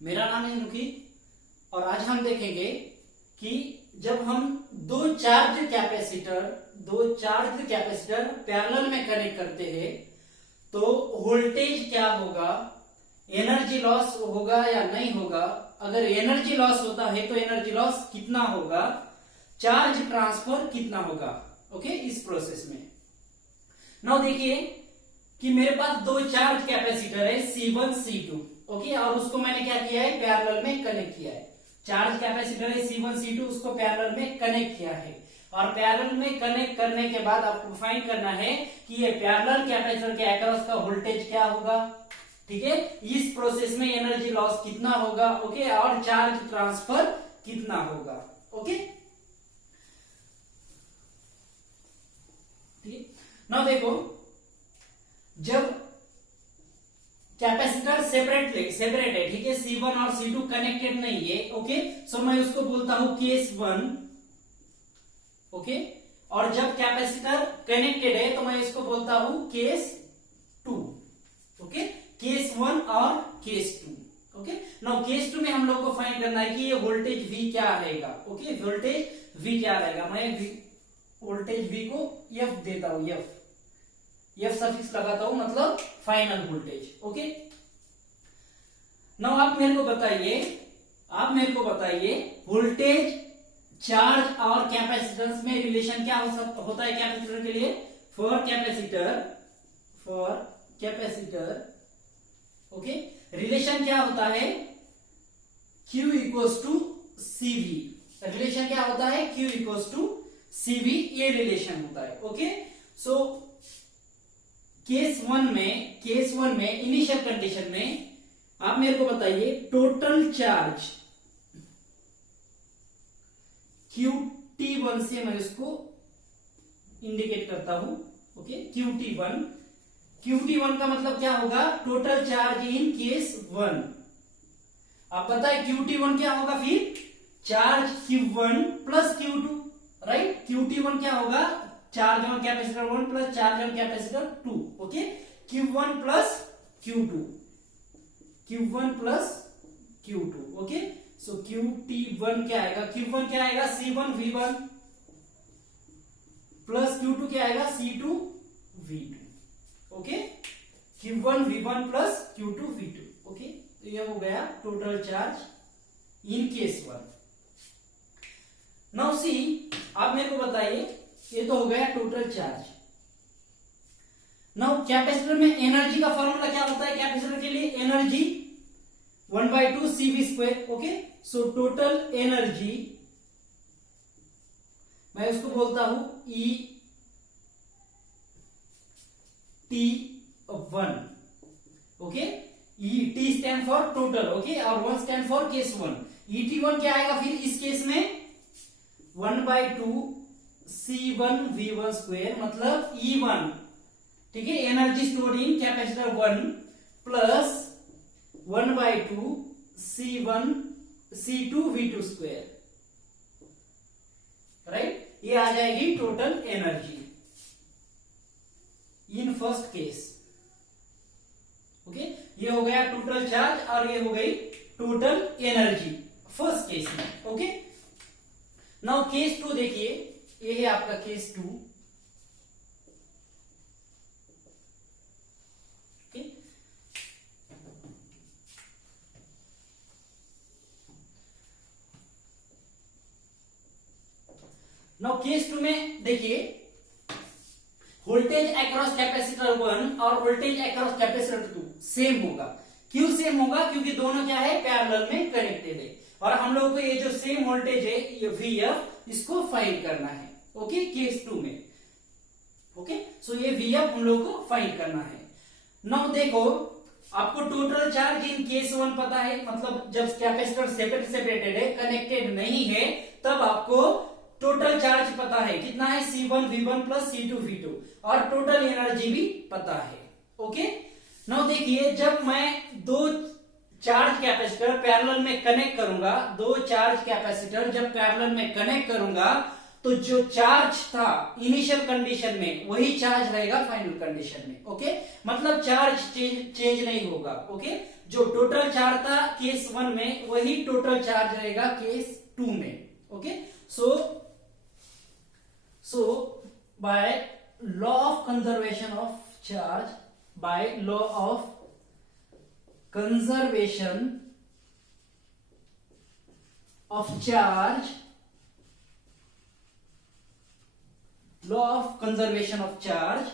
मेरा नाम है अनुकीत और आज हम देखेंगे कि जब हम दो चार्ज कैपेसिटर पैरेलल में कनेक्ट करते हैं तो वोल्टेज क्या होगा, एनर्जी लॉस होगा या नहीं होगा। अगर एनर्जी लॉस होता है तो एनर्जी लॉस कितना होगा, चार्ज ट्रांसफर कितना होगा। ओके, इस प्रोसेस में नाउ देखिए कि मेरे पास दो चार्ज कैपेसिटर है C1 C2। ओके, और उसको मैंने क्या किया है, पैरेलल में कनेक्ट किया है। चार्ज कैपेसिटर है C1 C2, उसको पैरेलल में कनेक्ट किया है और पैरेलल में कनेक्ट करने के बाद आपको फाइंड करना है कि ये पैरेलल कैपेसिटर के अक्रॉस का वोल्टेज क्या होगा। ठीक है, इस प्रोसेस में एनर्जी लॉस कितना होगा। ओके, और चार्ज ट्रांसफर कितना होगा। ओके, नाउ देखो, जब कैपेसिटर सेपरेट है, ठीक है, C1 और C2 कनेक्टेड नहीं है। ओके, सो मैं उसको बोलता हूं केस 1। ओके, और जब कैपेसिटर कनेक्टेड है तो मैं इसको बोलता हूं केस 2। ओके, केस 1 और केस 2। ओके, नाउ केस 2 में हम लोग को फाइंड करना है कि ये वोल्टेज V क्या रहेगा। ओके, वोल्टेज V क्या रहेगा। मैं वोल्टेज V को F देता हूं, F सफिक्स लगाता हूं, मतलब फाइनल वोल्टेज। ओके, नाउ आप मेरे को बताइए वोल्टेज चार्ज और कैपेसिटेंस में रिलेशन क्या होता है कैपेसिटर के लिए। फॉर कैपेसिटर ओके, रिलेशन क्या होता है, Q equals to CV। Relation क्या होता है, Q इक्वल्स टू CV, ये रिलेशन होता है। ओके, सो केस वन में इनिशियल कंडीशन में आप मेरे को बताइए टोटल चार्ज QT1 से मैं उसको इंडिकेट करता हूं। ओके, QT1 का मतलब क्या होगा, टोटल चार्ज इन केस 1। आप बताए QT1 क्या होगा, फिर charge Q1 plus Q2, right. QT1 क्या होगा, charge on capacitor 1 plus charge on capacitor 2। Okay, Q1 plus Q2, okay, so QT1 क्या आएगा, Q1 क्या आएगा, C1 V1 प्लस Q2 क्या आएगा, C2 V2। Okay, Q1 V1 plus Q2 V2। Okay, तो ये हो गया total charge in case 1। Now see, आप मेरे को बताइए, ये तो हो गया टोटल चार्ज। नाउ कैपेसिटर में एनर्जी का फॉर्मूला क्या होता है, कैपेसिटर के लिए energy 1/2 CV²। Okay, so total energy मैं उसको बोलता हूं ET1। Okay, ET stand for total, okay, और 1 स्टैंड फॉर केस 1। ET1 क्या आएगा फिर इस केस में 1/2 C1 V1², मतलब E1। ठीक है, energy stored in capacitor 1 plus 1/2 C2 V2², right. ये आ जाएगी total energy in first case. Okay, ये हो गया टोटल चार्ज और ये हो गई टोटल एनर्जी फर्स्ट केस में। ओके, नाउ केस 2 देखिए, ये है आपका केस 2। ओके, नाउ केस 2 में देखिए वोल्टेज अक्रॉस कैपेसिटर 1 और वोल्टेज अक्रॉस कैपेसिटर 2 सेम होगा। क्यों सेम होगा, क्योंकि दोनों क्या है, पैरेलल में कनेक्टेड है और हम लोग को ये जो सेम वोल्टेज है ये VF, इसको फाइंड करना है। ओके, केस 2 में। ओके, सो ये VF हम लोग को फाइंड करना है। नाउ देखो, आपको टोटल चार्ज इन केस 1 पता है, मतलब जब कैपेसिटर सेपरेटेड है, कनेक्टेड नहीं है, तब आपको टोटल चार्ज पता है कितना है, C1 V1 plus C2 V2, और टोटल एनर्जी भी पता है। ओके, नाउ देखिए, जब मैं दो चार्ज कैपेसिटर पैरेलल में कनेक्ट करूंगा, दो चार्ज कैपेसिटर जब पैरेलल में कनेक्ट करूंगा तो जो चार्ज था इनिशियल कंडीशन में वही चार्ज रहेगा फाइनल कंडीशन में। ओके, मतलब चार्ज चेंज नहीं होगा। ओके, जो टोटल चार्ज था केस 1 में वही टोटल चार्ज रहेगा केस 2 में। Okay, so by law of conservation of charge, by law of conservation of charge, law of conservation of charge,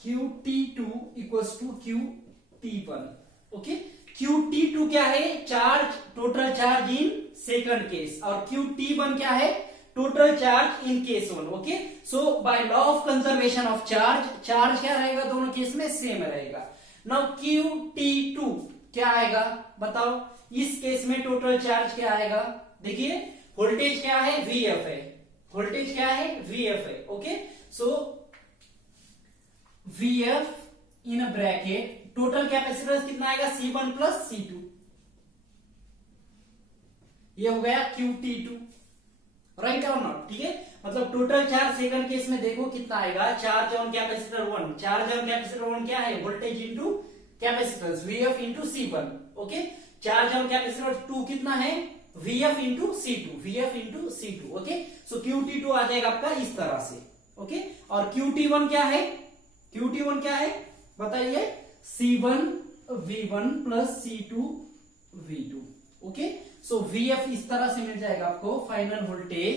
QT2 equals to QT1। Okay, QT2 क्या है? Charge, total charge in second case, और QT1 क्या है? Total charge in case 1। Okay, so by law of conservation of charge, charge क्या रहेगा दोनों case में? Same रहेगा। नाउ QT2 क्या आएगा बताओ? इस केस में टोटल चार्ज क्या आएगा? देखिए, वोल्टेज क्या है? VF है। वोल्टेज क्या है? VF है। Okay, so VF in a bracket, total capacitance कितना आएगा? C1 plus C2। ये हो गया QT2, राइट और नॉट? ठीक है, मतलब टोटल चार्ज सेकंड केस में देखो कितना आएगा? Charge on capacitor 1, charge on capacitor 1 क्या है? Voltage into capacitance, VF into C1। Okay, charge on capacitor 2 कितना है? VF into C2, VF into C2। Okay, so QT2 आ जाएगा आपका इस तरह से। ओके, और QT1 क्या है? QT1 क्या है बताइए? C1 V1 plus C2 V2। Okay, सो VF इस तरह से मिल जाएगा आपको, final voltage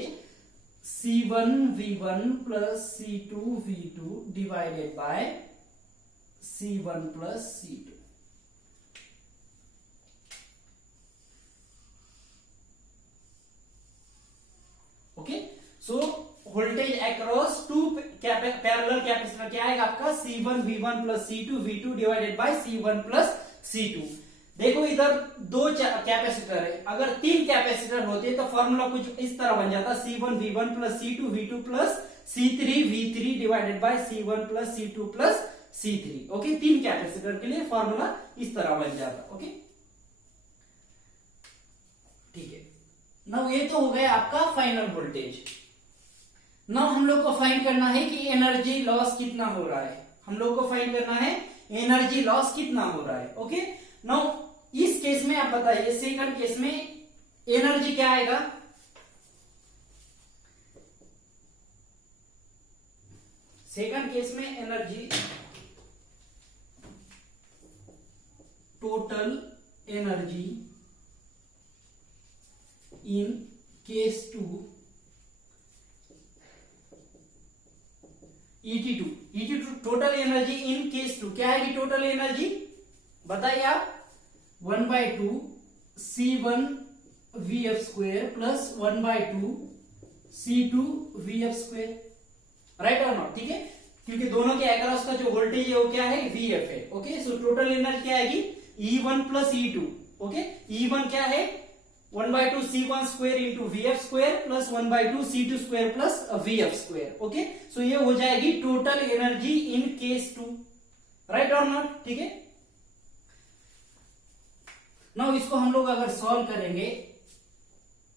C1 V1 plus C2 V2 divided by C1 plus C2। Okay, so voltage across two parallel capacitor क्या आएगा आपका? C1 V1 plus C2 V2 divided by C1 plus C2। देखो, इधर दो कैपेसिटर है, अगर 3 कैपेसिटर होते तो फॉर्मूला कुछ इस तरह बन जाता, C1 V1 plus C2 V2 plus C3 V3 divided by C1 plus C2 plus C3। Okay, 3 capacitor के लिए फॉर्मूला इस तरह बन जाता। ओके, ठीक है। नाउ ये तो हो गया आपका फाइनल वोल्टेज। नाउ हम लोग को फाइंड करना है कि एनर्जी लॉस कितना हो रहा है। हम लोग को फाइंड करना है एनर्जी लॉस कितना हो रहा है। ओके, नाउ इस केस में आप बताइए, सेकंड केस में एनर्जी क्या आएगा? सेकंड केस में energy, total energy in case 2 ET2 total energy in case 2 क्या आएगी? टोटल एनर्जी बताइए आप, 1/2 C1 VF square plus 1/2 C2 VF square, right और नॉट? ठीक है, क्योंकि दोनों के अक्रॉस का जो वोल्टेज है वो क्या है? VF है। ओके, सो टोटल एनर्जी क्या आएगी? E1 plus E2। Okay, E1 क्या है? 1/2 C1 square into VF square plus 1/2 C2 square plus VF square. Okay, so ये हो जाएगी total energy in case 2, right और नॉट? ठीक है, नाउ इसको हम लोग अगर सॉल्व करेंगे,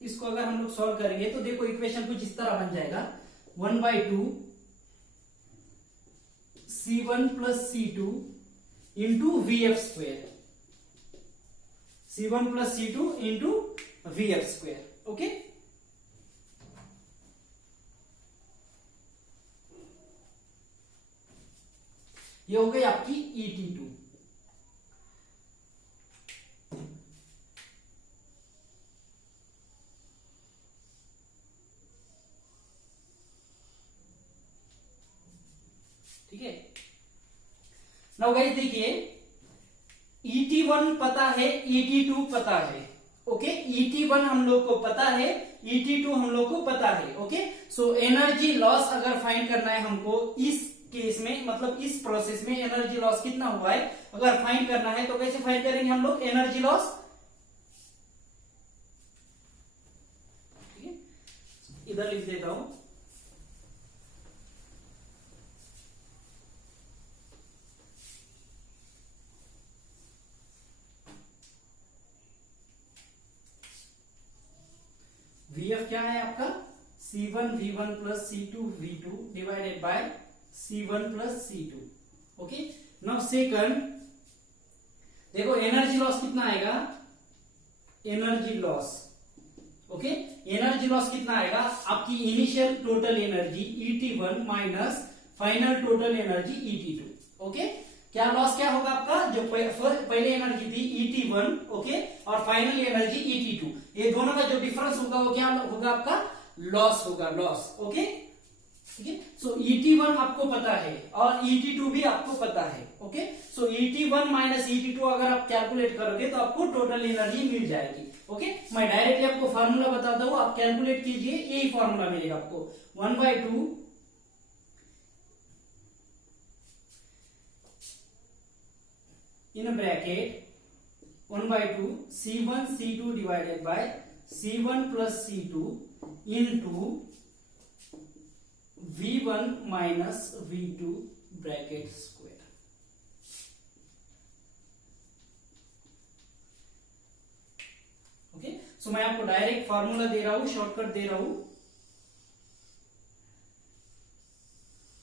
इसको अगर हम लोग सॉल्व करेंगे तो देखो इक्वेशन कुछ इस तरह बन जाएगा, 1/2 C1 plus C2 into VF square, C1 plus C2 into VF square. Okay, ये हो गई आपकी ET2। ठीक है, नाउ गाइस देखिए, ET1 पता है, ET2 पता है। ओके, ET1 हम लोग को पता है, ET2 हम लोग को पता है। ओके, सो एनर्जी लॉस अगर फाइंड करना है हमको इस केस में, मतलब इस प्रोसेस में एनर्जी लॉस कितना हुआ है अगर फाइंड करना है तो कैसे फाइंड करेंगे हम लोग एनर्जी लॉस? ठीक है, इधर लिख देता हूं, VF क्या है आपका C1V1 plus C2V2 divided by C1 plus C2. Okay, now second देखो एनर्जी लॉस कितना आएगा, energy loss. Okay, energy loss कितना आएगा, आपकी initial total energy ET1 minus final total energy ET2. Okay, क्या लॉस क्या होगा आपका, जो पहले एनर्जी थी ET1, ओके, और फाइनल एनर्जी ET2, ये दोनों का जो डिफरेंस होगा वो क्या होगा आपका लॉस होगा, लॉस. ओके, ठीक है. सो ET1 आपको पता है और ET2 भी आपको पता है. ओके, सो ET1 माइनस ET2 अगर आप कैलकुलेट करोगे तो आपको टोटल एनर्जी मिल जाएगी. ओके, मैं डायरेक्टली आपको फार्मूला बताता हूं, आप कैलकुलेट कीजिए, यही फार्मूला मिलेगा आपको 1/2 in bracket 1/2 C1 C2 divided by C1 plus C2 into V1 minus V2 bracket square. Okay, so मैं आपको डायरेक्ट फार्मूला दे रहा हूं, शॉर्टकट दे रहा हूं.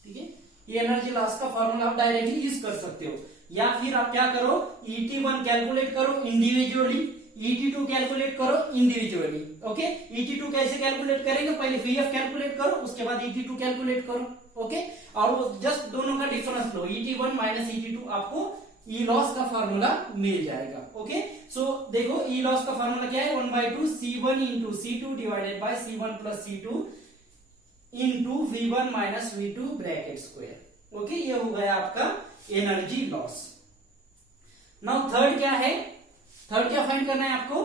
ठीक है, ये एनर्जी लॉस का फार्मूला आप डायरेक्टली यूज कर सकते हो, या फिर आप क्या करो ET1 कैलकुलेट करो इंडिविजुअली, ET2 कैलकुलेट करो इंडिविजुअली. ओके, ET2 कैसे कैलकुलेट करेंगे, पहले VF कैलकुलेट करो, उसके बाद ET2 कैलकुलेट करो. ओके, और वो जस्ट दोनों का डिफरेंस लो, ET1 माइनस ET2, आपको ई लॉस का फार्मूला मिल जाएगा. ओके, सो देखो ई लॉस का फार्मूला क्या है, 1/2 C1 into C2 divided by C1 plus C2 into V1 minus V2 bracket square. Okay, ये हो गया आपका एनर्जी लॉस. नाउ थर्ड क्या है, थर्ड क्या फाइंड करना है आपको,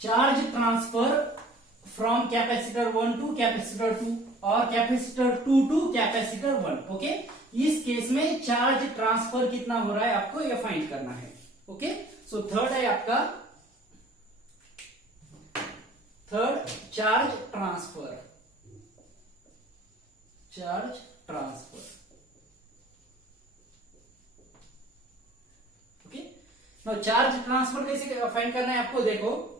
charge transfer from capacitor 1 to capacitor 2 और कैपेसिटर 2 टू कैपेसिटर 1. ओके, इस केस में चार्ज ट्रांसफर कितना हो रहा है आपको ये फाइंड करना है. ओके, सो थर्ड है आपका, third charge transfer, charge transfer. Okay, now charge transfer कैसे फाइंड करना है आपको, देखो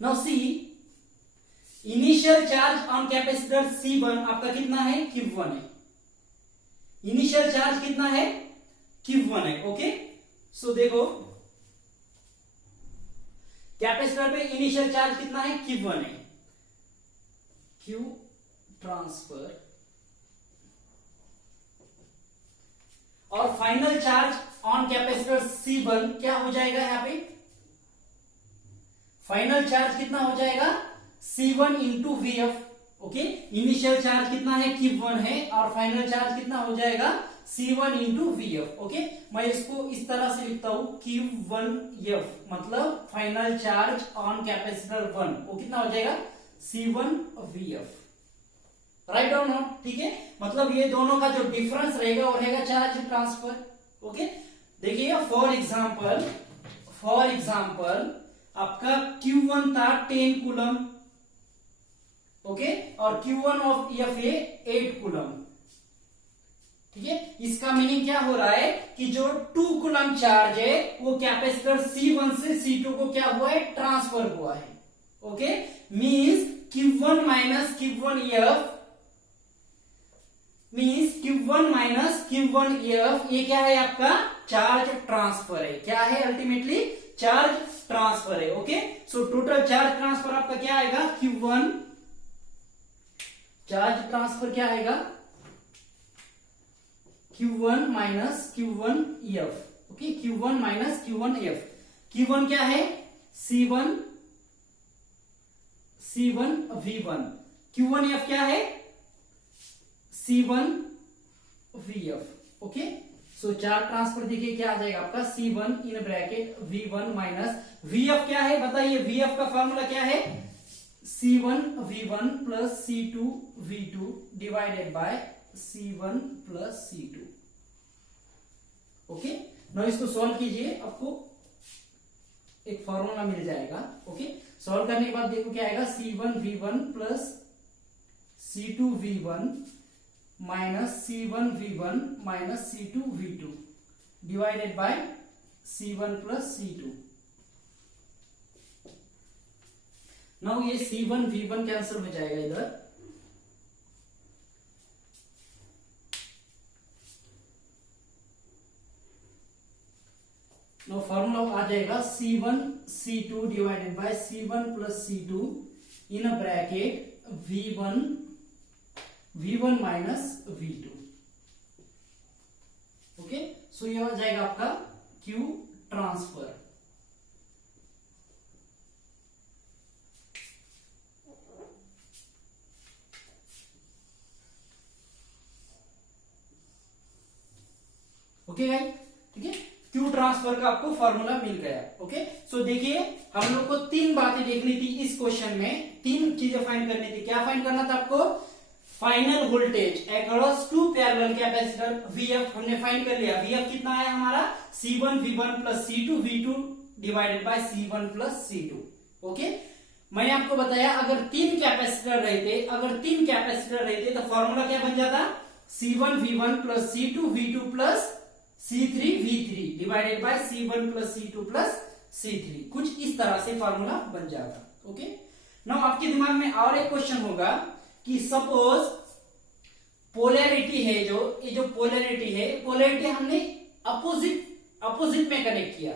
now see initial charge on capacitor C1 आपका कितना है, Q1 है. इनिशियल चार्ज कितना है, Q1 है. ओके, सो देखो कैपेसिटर पे इनिशियल चार्ज कितना है, Q1 है. Q ट्रांसफर और final charge on capacitor C1 क्या हो जाएगा, यहां पे फाइनल चार्ज कितना हो जाएगा C1 into VF. Okay, initial charge कितना है, Q1 है, और फाइनल चार्ज कितना हो जाएगा C1 इंटू VF. ओके, मैं इसको इस तरह से लिखता हूं Q1F, मतलब फाइनल चार्ज ऑन कैपेसिटर 1 वो कितना हो जाएगा C1VF. राइट और नॉट, ठीक है, मतलब ये दोनों का जो डिफरेंस रहेगा वो रहेगा चार्ज ट्रांसफर. ओके, देखिए फॉर एग्जांपल आपका Q1 था 10 कूलम. ओके, और Q1 ऑफ F है 8 कूलम. ठीक है, इसका मीनिंग क्या हो रहा है कि जो 2 कूलम चार्ज है वो कैपेसिटर C1 से C2 को क्या हुआ है, ट्रांसफर हुआ है. Okay, means Q1 minus Q1F means Q1 minus Q1F ये क्या है आपका चार्ज ट्रांसफर है. क्या है, अल्टीमेटली चार्ज ट्रांसफर है. Okay, so total charge transfer आपका क्या आएगा, Q1 चार्ज ट्रांसफर क्या आएगा, Q1 minus Q1F. Okay, Q1 minus Q1F. Q1 क्या है, C1 V1. Q1F क्या है, C1VF. Okay, so charge transfer देखिए क्या आ जाएगा आपका C1 इन ब्रैकेट V1 माइनस VF क्या है, बताइए VF का फॉर्मूला क्या है, C1V1 plus C2V2 divided by C1 plus C2. Okay, ना इसको सॉल्व कीजिए, आपको एक फॉर्मूला मिल जाएगा. ओके, सॉल्व करने के बाद देखो क्या आएगा, C1V1 plus C2V1 minus C1V1 minus C2V2 divided by C1 plus C2। Now ये C1V1 कैंसिल हो जाएगा इधर, नाउ फॉर्मूला आ जाएगा C1 C2 divided by C1 plus C2 in a bracket V1 minus V2। Okay, so ये हो जाएगा आपका Q transfer. Okay guys, ठीक है, क्यू ट्रांसफर का आपको फॉर्मूला मिल गया। ओके, सो देखिए हम लोग को तीन बातें देखनी थी इस क्वेश्चन में, तीन चीजें फाइंड करनी थी। क्या फाइंड करना था आपको? Final voltage across two parallel capacitor VF हमने फाइंड कर लिया। VF कितना है हमारा? C1V1 plus C2V2 divided by C1 plus C2। Okay, मैंने आपको बताया अगर तीन कैपेसिटर रहते तो फॉर्मूला क्या बन जाता? C1V1 plus C2V2 plus C3V3 divided by C1 plus C2 plus C3, कुछ इस तरह से फॉर्मूला बन जाता। ओके, नाउ आपके दिमाग में और एक क्वेश्चन होगा कि सपोज पोलैरिटी है, ये जो पोलैरिटी हमने अपोजिट में कनेक्ट किया,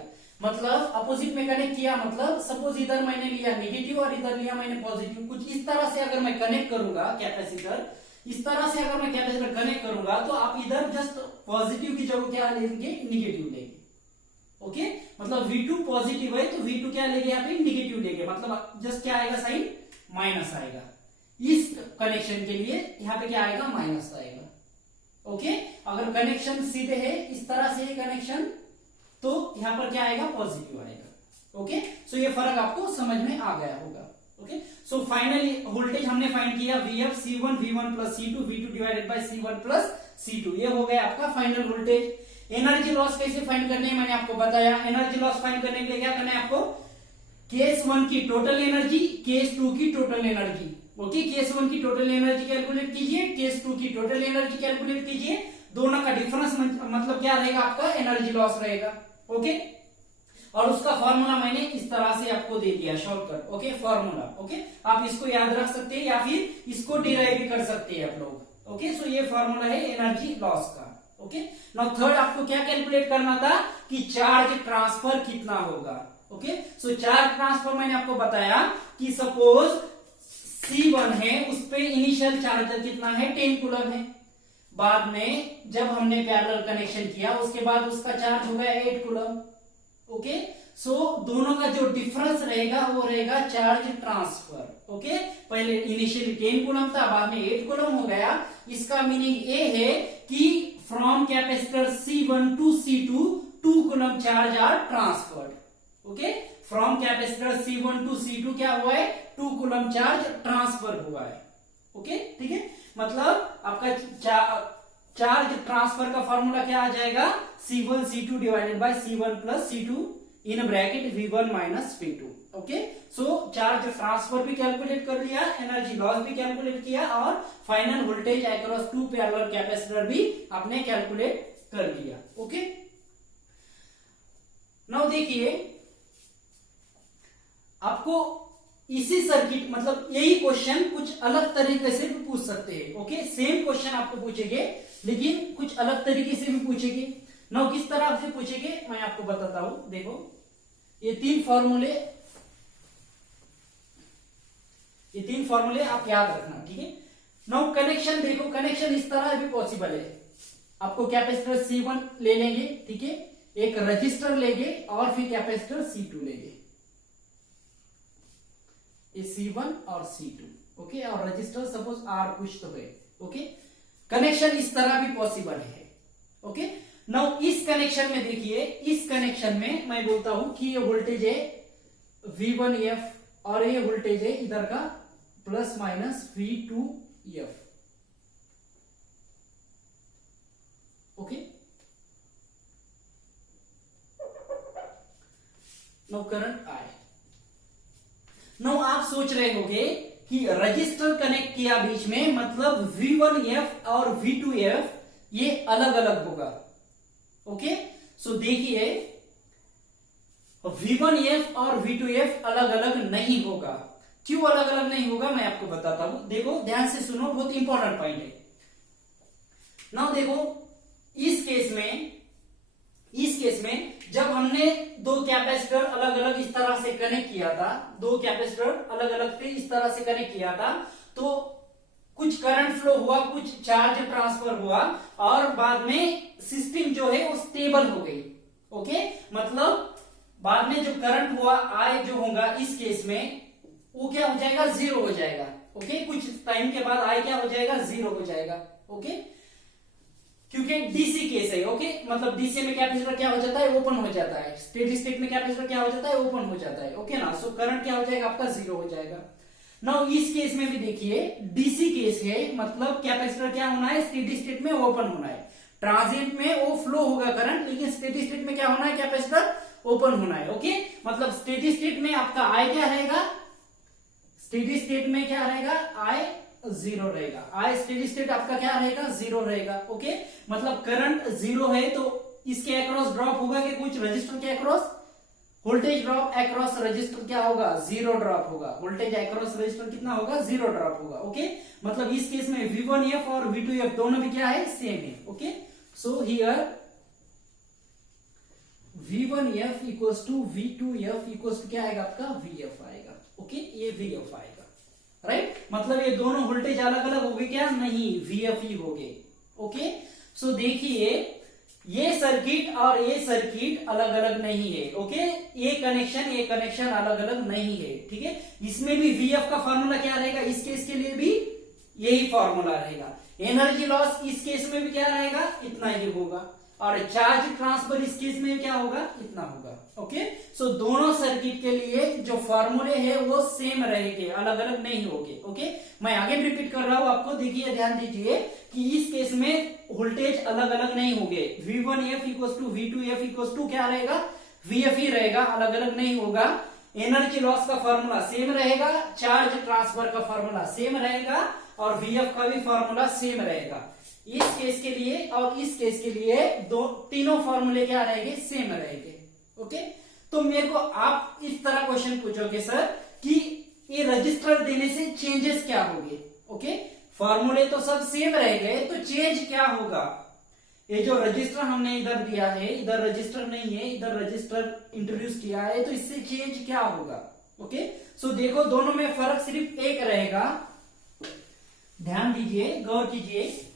मतलब सपोज इधर मैंने लिया नेगेटिव और इधर लिया मैंने पॉजिटिव। कुछ इस तरह से अगर मैं कनेक्ट करूंगा कैपेसिटर, कनेक्ट करूंगा तो आप इधर जस्ट पॉजिटिव की जगह क्या लेंगे? नेगेटिव लेंगे। ओके, मतलब V2 पॉजिटिव है तो V2 क्या लेंगे? यहाँ पे नेगेटिव लेंगे, मतलब जस्ट क्या आएगा? साइन माइनस आएगा। इस कनेक्शन के लिए यहाँ पे क्या आएगा? माइनस आएगा। ओके, अगर कनेक्शन सीधे है इस तरह से कनेक्शन, तो यहाँ पर क्या आएगा? पॉजिटिव आएगा। ओके, सो ये फर्क आपको समझ में आ गया होगा। ओके, सो फाइनली वोल्टेज हमने फाइंड किया VF C1V1 plus C2V2 divided by C1 plus C2, ये हो गया आपका फाइनल वोल्टेज। एनर्जी लॉस कैसे फाइंड करनी है मैंने आपको बताया। एनर्जी लॉस फाइंड करने के लिए क्या करना है आपको? केस 1 की टोटल एनर्जी, केस 2 की टोटल एनर्जी। ओके, केस 1 की टोटल एनर्जी कैलकुलेट कीजिए, केस 2 की टोटल एनर्जी कैलकुलेट कीजिए, दोनों का डिफरेंस मतलब क्या रहेगा? आपका एनर्जी लॉस रहेगा। ओके, और उसका फॉर्मूला मैंने इस तरह से आपको दे दिया शॉर्टकट। Okay, formula. ओके, आप इसको याद रख सकते हैं या फिर इसको डिराइव भी कर सकते हैं आप लोग। ओके, सो ये फॉर्मूला है एनर्जी लॉस का। ओके, नाउ थर्ड आपको क्या कैलकुलेट करना था कि चार्ज ट्रांसफर कितना होगा। ओके, सो चार्ज ट्रांसफर मैंने आपको बताया कि सपोज C1 है, उस पे इनिशियल चार्ज कितना है? 10 कूलम है। बाद में जब हमने पैरेलल कनेक्शन किया उसके बाद उसका चार्ज हो गया 8 कूलम। ओके, सो दोनों का जो डिफरेंस रहेगा वो रहेगा चार्ज ट्रांसफर। ओके, पहले इनिशियली 10 कूलम था, बाद में 8 कूलम हो गया। इसका मीनिंग ये है कि from capacitor C1 to C2 2 coulomb charge are transferred. Okay, from capacitor C1 to C2 क्या हुआ है? 2 कूलम चार्ज ट्रांसफर हुआ है। ओके, ठीक है, मतलब आपका चार्ज ट्रांसफर का फॉर्मूला क्या आ जाएगा? C1 C2 divided by C1 plus C2 in bracket V1 minus V2। Okay, so charge transfer भी कैलकुलेट कर लिया, एनर्जी लॉस भी कैलकुलेट किया और final voltage across two parallel capacitor भी आपने कैलकुलेट कर लिया। ओके, नाउ देखिए आपको इसी सर्किट मतलब यही क्वेश्चन कुछ अलग तरीके से भी पूछ सकते हैं। ओके, सेम क्वेश्चन आपको पूछेंगे लेकिन कुछ अलग तरीके से भी पूछेंगे। नाउ किस तरह से पूछेंगे मैं आपको बताता हूं। देखो ये तीन फॉर्मूले आप याद रखना, ठीक है। नाउ कनेक्शन देखो, कनेक्शन इस तरह भी पॉसिबल है। आपको कैपेसिटर C1 ले लेंगे, ठीक है, एक रजिस्टर लेंगे और फिर कैपेसिटर C2 लेंगे, ये C1 और C2। ओके, और रजिस्टर सपोज R कुछ तो है। ओके, कनेक्शन इस तरह भी पॉसिबल है। ओके, नाउ इस कनेक्शन में देखिए, इस कनेक्शन में मैं बोलता हूं कि ये वोल्टेज है V1F और ये वोल्टेज है इधर का plus minus V2F। Okay, now current आए। नाउ आप सोच रहे होंगे कि रजिस्टर कनेक्ट किया बीच में, मतलब V1F और V2F ये अलग अलग होगा। ओके, सो देखिए V1F और V2F अलग अलग नहीं होगा। क्यों अलग अलग नहीं होगा मैं आपको बताता हूं, देखो ध्यान से सुनो, बहुत इंपॉर्टेंट पॉइंट है। नाउ देखो इस केस में जब हमने दो कैपेसिटर अलग अलग इस तरह से कनेक्ट किया था, दो कैपेसिटर अलग अलग थे इस तरह से कनेक्ट किया था, तो कुछ करंट फ्लो हुआ, कुछ चार्ज ट्रांसफर हुआ और बाद में सिस्टम जो है वो स्टेबल हो गई। ओके, मतलब बाद में जो करंट हुआ आई जो होगा इस केस में वो क्या हो जाएगा, जीरो हो जाएगा। ओके, कुछ टाइम के बाद आई क्या हो जाएगा, जीरो हो जाएगा। ओके, क्योंकि डीसी केस है। ओके, मतलब डीसी में कैपेसिटर क्या हो जाता है, ओपन हो जाता है। स्टेडी स्टेट में कैपेसिटर क्या हो जाता है, ओपन हो जाता है। ओके ना, सो करंट क्या हो जाएगा आपका, जीरो हो जाएगा। नाउ इस केस में भी देखिए डीसी केस है, मतलब कैपेसिटर क्या होना है, स्टेडी स्टेट में ओपन होना है। ट्रांजिएंट में वो फ्लो होगा करंट, लेकिन स्टेडी स्टेट में क्या होना है, कैपेसिटर ओपन होना है। ओके, मतलब स्टेडी स्टेट में आपका आई क्या रहेगा, स्टेडी स्टेट में क्या रहेगा, आई जीरो रहेगा। आई स्टेडी स्टेट आपका क्या रहेगा, जीरो रहेगा। ओके, मतलब करंट जीरो है तो इसके अक्रॉस ड्रॉप होगा कि कुछ रजिस्टर के across, voltage drop across register क्या होगा, जीरो ड्रॉप होगा। वोल्टेज अक्रॉस रजिस्टर कितना होगा, जीरो ड्रॉप होगा। ओके, मतलब इस केस में V1F और V2F दोनों भी क्या है, सेम है। Okay, so here V1F equals to V2F equals to क्या आएगा आपका, VF आएगा। ओके, ये VF आएगा, राइट। मतलब ये दोनों वोल्टेज अलग अलग हो गए क्या, नहीं, VF ही हो गए। ओके, सो देखिए ये सर्किट और ये सर्किट अलग अलग नहीं है। ओके, ये कनेक्शन अलग अलग नहीं है। ठीक है, इसमें भी VF का फॉर्मूला क्या रहेगा, इस केस के लिए भी यही फॉर्मूला रहेगा। एनर्जी लॉस इस केस में भी क्या रहेगा, इतना ही होगा, और चार्ज ट्रांसफर इस केस में क्या होगा, इतना होगा। ओके, सो दोनों सर्किट के लिए जो फॉर्मूले हैं वो सेम रहेंगे, अलग अलग नहीं होंगे। ओके, मैं आगे रिपीट कर रहा हूं आपको, देखिए ध्यान दीजिए कि इस केस में वोल्टेज अलग अलग नहीं होंगे। V1F equal to V2F equal to क्या रहेगा, VF ही रहेगा, अलग अलग नहीं होगा। एनर्जी लॉस का फॉर्मूला सेम रहेगा, चार्ज ट्रांसफर का फॉर्मूला सेम रहेगा और VF का भी फॉर्मूला सेम रहेगा। इस केस के लिए और इस केस के लिए तीनों फॉर्मूले क्या रहेंगे, सेम रहेंगे। ओके, तो मेरे को आप इस तरह क्वेश्चन पूछोगे सर कि ये रजिस्टर देने से चेंजेस क्या होंगे। ओके, फॉर्मूले तो सब सेम रहेंगे तो चेंज क्या होगा, ये जो रजिस्टर हमने इधर दिया है, इधर रजिस्टर नहीं है, इधर रजिस्टर इंट्रोड्यूस किया है, तो इससे चेंज क्या होगा। ओके, सो देखो दोनों में फर्क सिर्फ एक रहेगा, ध्यान दीजिए, गौर कीजिए,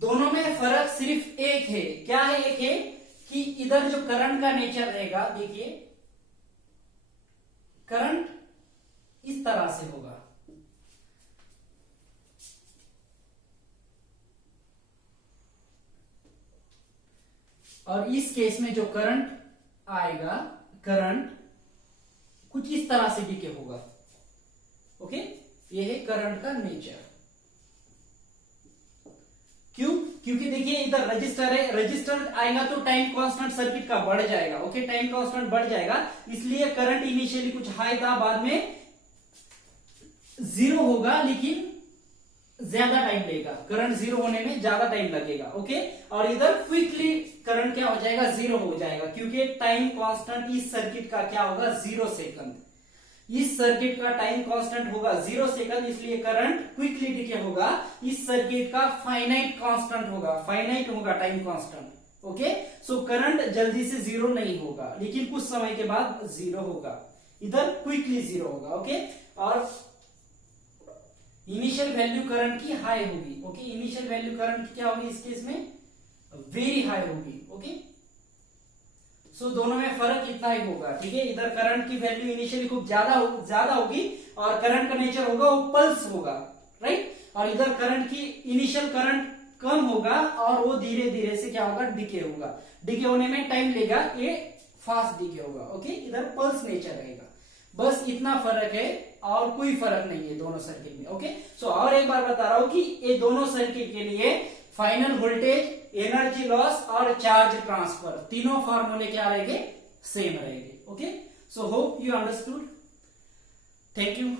दोनों में फर्क सिर्फ एक है। क्या है, एक है कि इधर जो करंट का नेचर रहेगा, देखिए करंट इस तरह से होगा, और इस केस में जो करंट आएगा, करंट कुछ इस तरह से डीके होगा। ओके, ये है करंट का नेचर। क्यों, क्योंकि देखिए इधर रजिस्टर है, रजिस्टर आएगा तो टाइम कांस्टेंट सर्किट का बढ़ जाएगा। ओके, टाइम कांस्टेंट बढ़ जाएगा, इसलिए करंट इनिशियली कुछ हाई था, बाद में जीरो होगा, लेकिन ज्यादा टाइम लेगा, करंट जीरो होने में ज्यादा टाइम लगेगा। ओके, और इधर क्विकली करंट क्या हो जाएगा, जीरो हो जाएगा, क्योंकि टाइम कांस्टेंट इस सर्किट का क्या होगा, 0 सेकंड। इस सर्किट का टाइम कांस्टेंट होगा 0 सेकंड, इसलिए करंट क्विकली डिके होगा। इस सर्किट का फाइनाइट कांस्टेंट होगा, फाइनाइट होगा time constant. Okay, so current जल्दी से जीरो नहीं होगा, लेकिन कुछ समय के बाद जीरो होगा, इधर क्विकली जीरो होगा। ओके, और इनिशियल वैल्यू करंट की हाई होगी। ओके, इनिशियल वैल्यू करंट की क्या होगी, इस केस में वेरी हाई होगी। ओके, सो दोनों में फर्क कितना ही होगा। ठीक है, इधर करंट की वैल्यू इनिशियली खूब ज्यादा होगी और करंट का नेचर होगा वो पल्स होगा, राइट, और इधर करंट की इनिशियल करंट कम होगा और वो धीरे धीरे से क्या होगा, डिके होगा, डिके होने में टाइम लेगा, ये फास्ट डिके होगा। ओके, इधर पल्स नेचर रहेगा, बस इतना फर्क है और कोई फर्क नहीं है दोनों सर्किट में। ओके, सो और एक बार बता रहा हूं कि ये दोनों सर्किट के लिए फाइनल वोल्टेज, एनर्जी लॉस और चार्ज ट्रांसफर तीनों फॉर्मूले क्या रहेंगे, सेम रहेंगे। Okay, so hope you understood, thank you.